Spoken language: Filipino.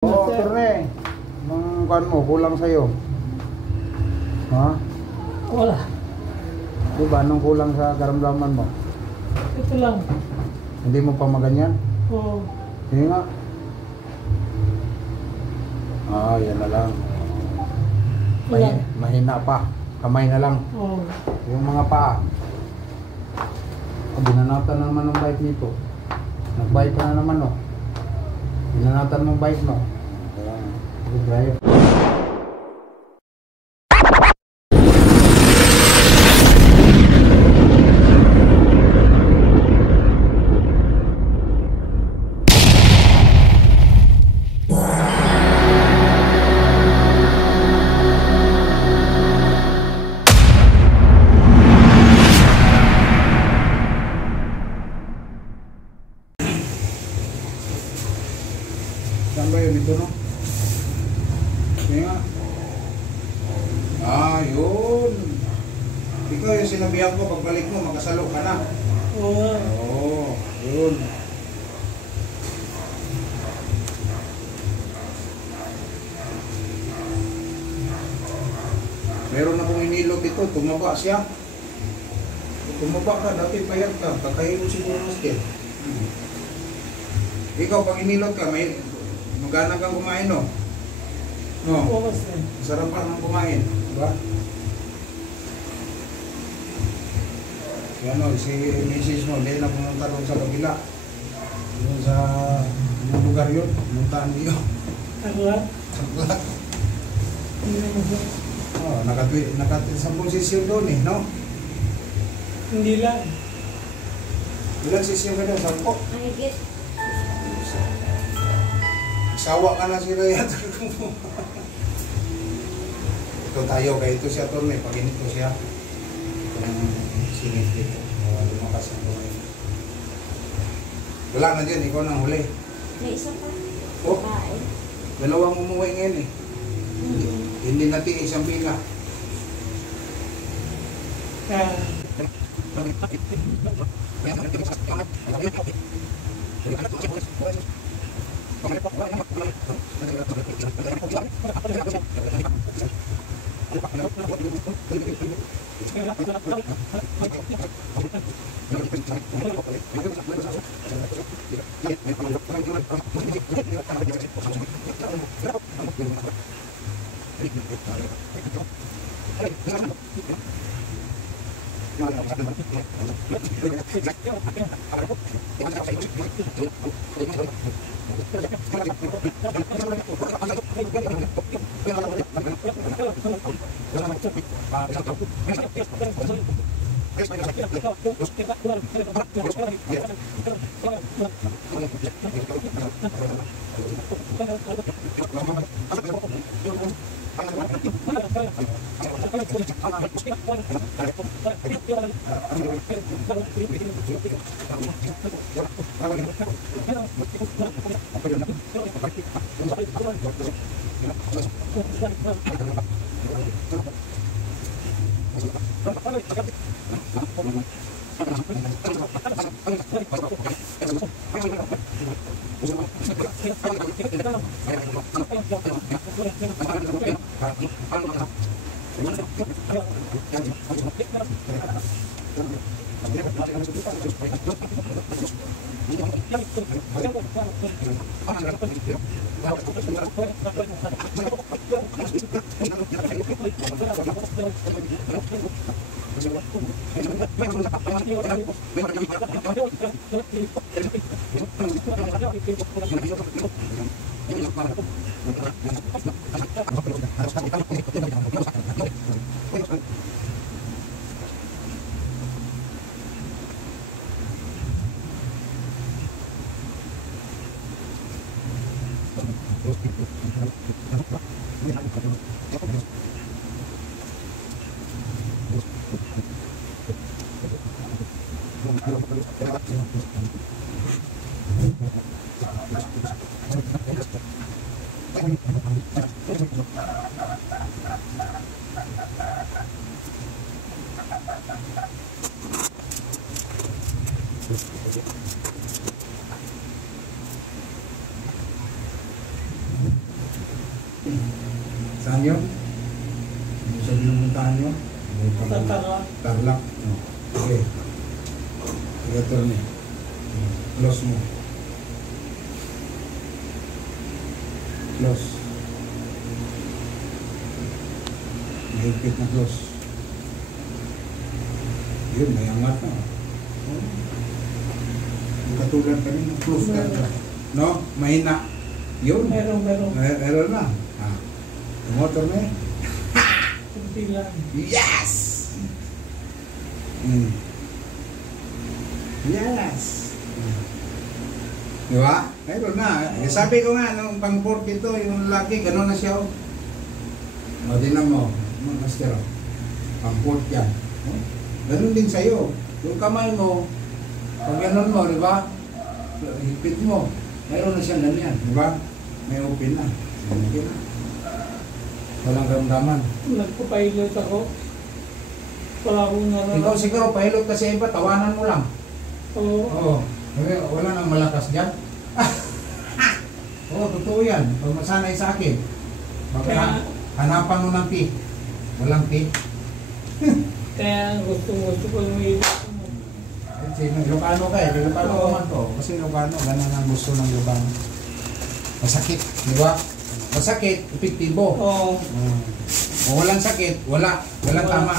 Oo, Terne. Ang kuhan mo, kulang sa'yo. Ha? Wala. Diba, anong kulang sa karamdaman mo? Ito lang. Hindi mo pa maganyan? Oo. Hindi nga. Yan na lang. Ilan? Mahina pa. Kamay na lang. Oo. Yung mga paa. Binanatan na naman ng bike nito. Nag-bike ka na naman, no? Binanatan mong bike, no? Ayan. Good drive. Saan ba yun dito, no? Sige nga. Yun. Ikaw yung sinabihan ko, pagbalik mo, makasalo ka na. Oo. Oo, yun. Meron akong inilot ito, tumaba siya. Tumaba ka, dati payat ka, kakain mo siguro maskil. Ikaw, pag inilot ka, may magana kang kumain, no? No? Oo, kasi. Sarap ka nang kumain, diba? Yan o, si Mrs. mo, hindi na pumunta doon sa kabila. Doon sa yung lugar yun, pumuntaan niyo. Aklat? Saklat. Hindi naman siya. Sa posisyon doon eh, no? Hindi lang. Ilang sisyon ka doon? 10? Mahigit. Sawa ka na sila yata. Ito tayo, kaya ito siya to, may pag-init ko siya. Itong singit dito. Lumakas ang kumain. Wala na dyan, ikaw nang huli. May isa pa. Oh, Kain. dalawang umuwi ngayon eh. Hindi natin isang pila. Kaya, Saan yun? Ano sa binumuntahan nyo? Sa Tarlac. Tarlac. No. Okay. Ito ni. Close mo. Close. Mahigpit na close. Yun, may angat na. Yung katulad ka rin, close ka na. No? Mahina. Yun. Meron. Meron na. Ah. Yung motor na yun. Kunti lang. Yes! Mm. Yes! Di ba? Meron na. Sabi ko nga, nung pang 42, yung lalaki, gano'n na siya. O, tinan mo. Master, pang 40 yan. Oh, ganun din sa'yo. Yung kamay mo, pag gano'n mo, di ba? Hipit mo. Meron na siyang ganyan, di ba? May open na. Okay na. Walang ramdaman. Nagpapilot ako. Wala akong nararamdaman. Ikaw siguro, pilot ka sa iba, tawanan mo lang. Oo. Oo. Wala nang malakas dyan. Oo, totoo yan. Pag masanay sa akin. Baka hanapan mo ng pi. Walang pi. Kaya gusto ko lumilot. Sino? Ilocano ka eh. Ilocano ka man to. Kasi Ilocano, ganun ang gusto ng Ilocano. Masakit, di ba? Masakit, epektibo. Oo. Kung walang sakit, wala. Walang tama.